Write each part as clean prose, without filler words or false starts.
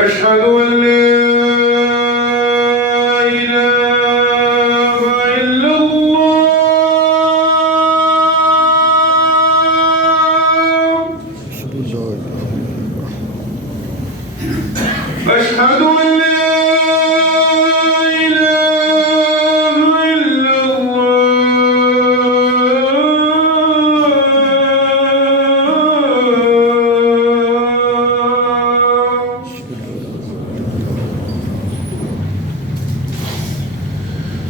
أشهد أن لا إله إلا الله. أشهد أن لا إله إلا الله.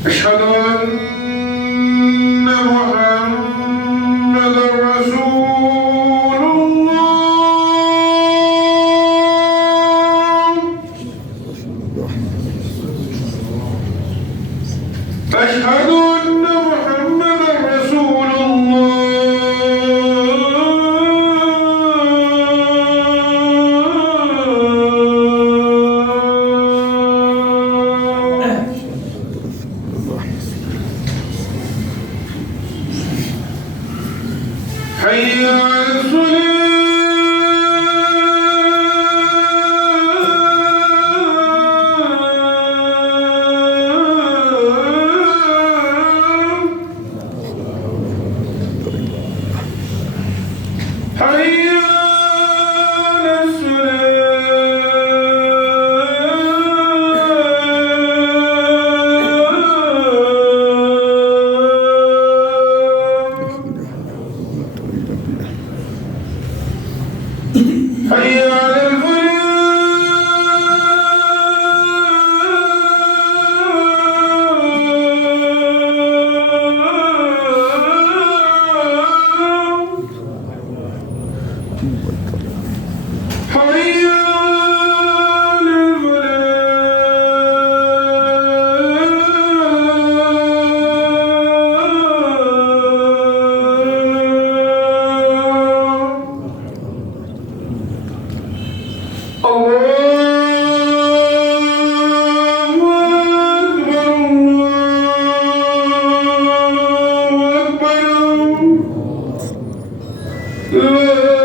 أشهد أن محمدا رسول الله. أشهد أن محمدا رسول الله. حي على الصلاة. حي على الصلاة. حي على الفلاح. حي على الفلاح. الله أكبر. الله أكبر. لا